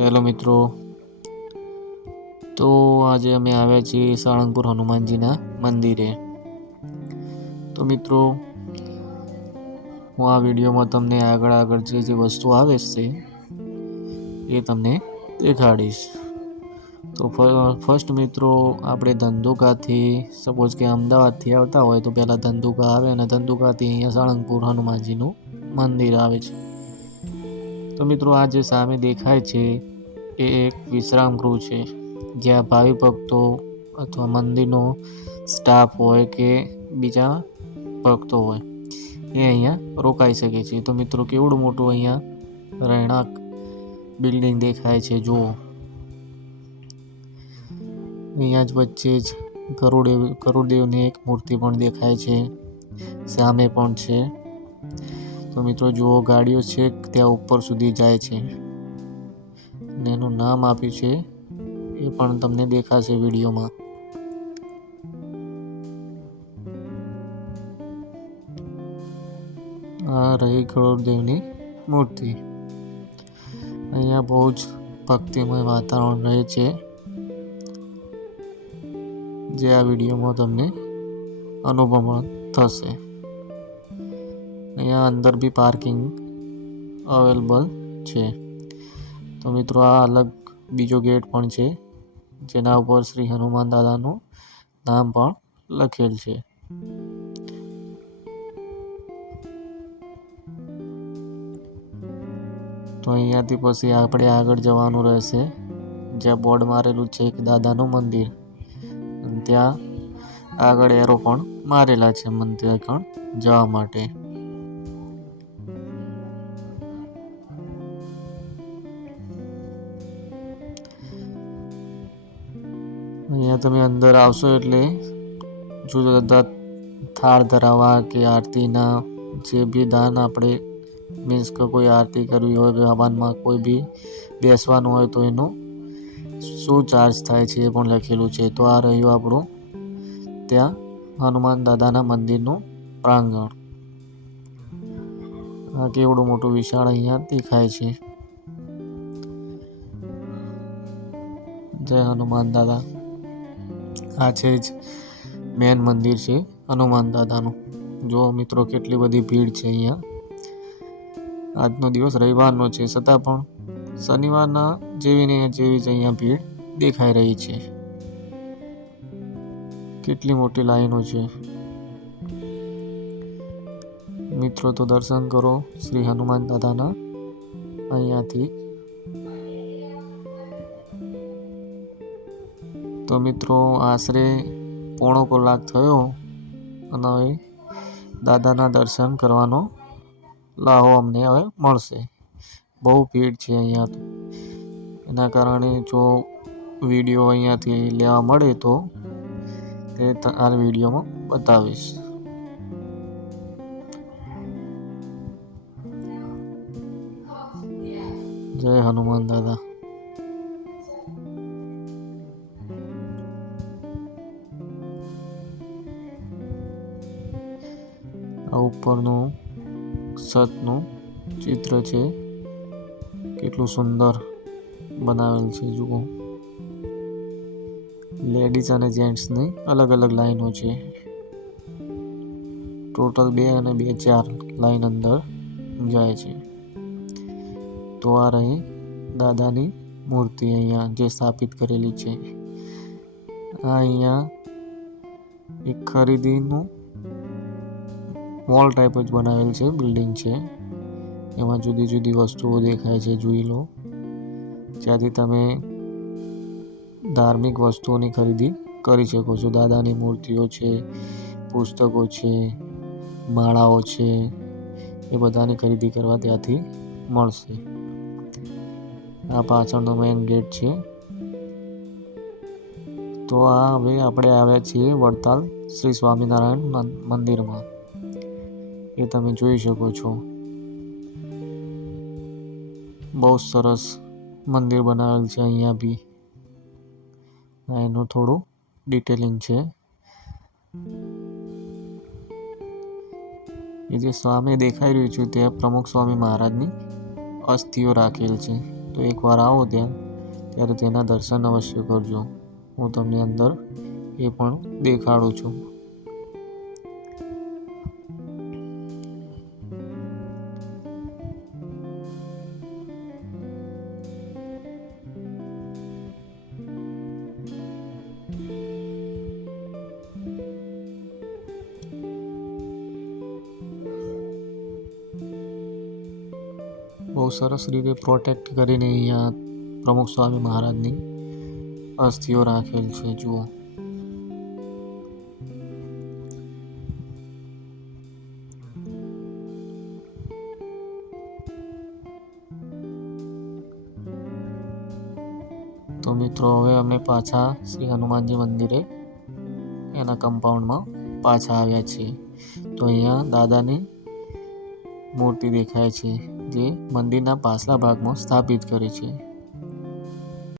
Hello મિત્રો. તો આજે અમે આવ્યા છીએ સાળંગપુર હનુમાનજીના મંદિરે. તો મિત્રો, હું આ વિડીયોમાં તમને આગળ આગળ જે જે વસ્તુ આવે છે, એ તમને દેખાડીશ. તો ફર્સ્ટ મિત્રો, આપણે ધંધુકાથી, સપોઝ કે અમદાવાદથી આવતા હોય તો પહેલાં ધંધુકા આવે અને ધંધુકાથી અહીંયા સાળંગપુર હનુમાનજીનું મંદિર આવે છે. તો મિત્રો આ જે સામે દેખાય છે, એ એક વિશ્રામ ગૃહ છે. જ્યાં ભાવિ ભક્તો અથવા મંદિરનો સ્ટાફ હોય કે બીજા ભક્તો હોય, એ અહીંયા રોકાઈ શકે છે. તો મિત્રો કેવડું મોટું અહીંયા રહેણાંક બિલ્ડિંગ દેખાય છે? જુઓ. અહીંયા જ વચ્ચે જ ગરુડદેવ ગરુડદેવની એક મૂર્તિ પણ દેખાય છે. સામે પણ છે. તો મિત્રો, જુઓ, ગાડીઓ છે, ત્યાં ઉપર સુધી જાય છે. અને એનું નામ આપ્યું છે, એ પણ તમને દેખાશે વિડીયોમાં. આ રહી કરોડદેવની મૂર્તિ. અહીંયા બહુ જ ભક્તિમય વાતાવરણ રહે છે. જે આ વિડીયોમાં તમને અનુભવ થશે. અહીંયા અંદર બી પાર્કિંગ અવેલેબલ છે. તો મિત્રો આ અલગ બીજો ગેટ પણ છે, જેના ઉપર શ્રી હનુમાન દાદાનું નામ પણ લખેલ છે. તો અહીંયાથી પછી આપણે આગળ જવાનું રહેશે, જ્યાં બોર્ડ મારેલું છે એક દાદાનું મંદિર. ત્યાં આગળ એરો પણ મારેલા છે મંદિર આગળ જવા માટે. અહીંયા તમે અંદર આવશો એટલે જુદા જુદા થાળ ધરાવવા કે આરતીના જે બી દાન આપણે મીન્સ કે કોઈ આરતી કરવી હોય કે હવાનમાં કોઈ બી બેસવાનું હોય તો એનું શું ચાર્જ થાય છે એ પણ લખેલું છે. તો આ રહ્યું આપણું ત્યાં હનુમાન દાદાના મંદિરનું પ્રાંગણ. આ કેવડું મોટું વિશાળ અહીંયા દેખાય છે. જય હનુમાન દાદા. આ છે જ મેન મંદિર છે હનુમાન દાદાનું. જો મિત્રો કેટલી બધી ભીડ છે અહીંયા. આજનો દિવસ રવિવારનો છે, છતાં પણ શનિવારના જેવી ને જેવી જ અહીંયા ભીડ દેખાઈ રહી છે. કેટલી મોટી લાઈનો છે. મિત્રો તો દર્શન કરો શ્રી હનુમાન દાદાના અહીંયાથી. તો મિત્રો આશરે પોણો કલાક થયો અને હવે દાદાના દર્શન કરવાનો લાહો અમને હવે મળશે. બહુ ભીડ છે અહીંયા તો. એના કારણે જો વીડિયો અહીંયાથી લેવા મળે તો તે આ વિડીયોમાં બતાવીશ. જય હનુમાન દાદા. આ ઉપરનું છતનું ચિત્ર છે. કેટલું સુંદર બનાવેલ છે જુઓ. લેડીઝ અને જેન્ટ્સની અલગ અલગ લાઈનો છે. ટોટલ બે અને બે ચાર લાઈન અંદર જાય છે. તો આ રહી દાદાની મૂર્તિ અહીંયા જે સ્થાપિત કરેલી છે. આ અહીંયા એક ખરીદીનું મોલ ટાઈપ જ બનાવેલ છે બિલ્ડિંગ છે. એમાં જુદી જુદી વસ્તુઓ દેખાય છે, જોઈ લો. જ્યાંથી તમે ધાર્મિક વસ્તુઓની ખરીદી કરી શકો છો. દાદાની મૂર્તિઓ છે, પુસ્તકો છે, માળાઓ છે, એ બધાની ખરીદી કરવા ત્યાંથી મળશે. આ પાછળનો મેઇન ગેટ છે. તો આ હવે આપણે આવ્યા છીએ વડતાલ શ્રી સ્વામિનારાયણ મંદિરમાં. એ તમે જોઈ શકો છો. બહુ સરસ મંદિર બનાવેલ છે અહીંયા બી. એનું થોડું ડિટેલિંગ છે. એ જે સ્વામી દેખાઈ રહ્યું છે તે પ્રમુખ સ્વામી મહારાજની અસ્થિઓ રાખેલ છે. તો એકવાર આવો ત્યાં, ત્યારે તેના દર્શન અવશ્ય કરજો. હું તમને અંદર એ પણ દેખાડું છું. બહુ સરસ રીતે પ્રોટેક્ટ કરીને અહીંયા પ્રમુખ સ્વામી મહારાજની અસ્થિઓ રાખેલ છે, જુઓ. તો મિત્રો, હવે અમે પાછા શ્રી હનુમાનજી મંદિરે, એના કમ્પાઉન્ડમાં પાછા આવ્યા છીએ. તો અહીંયા દાદાની મૂર્તિ દેખાય છે. જે મંદિરના પાછલા ભાગમાં સ્થાપિત કરી છે.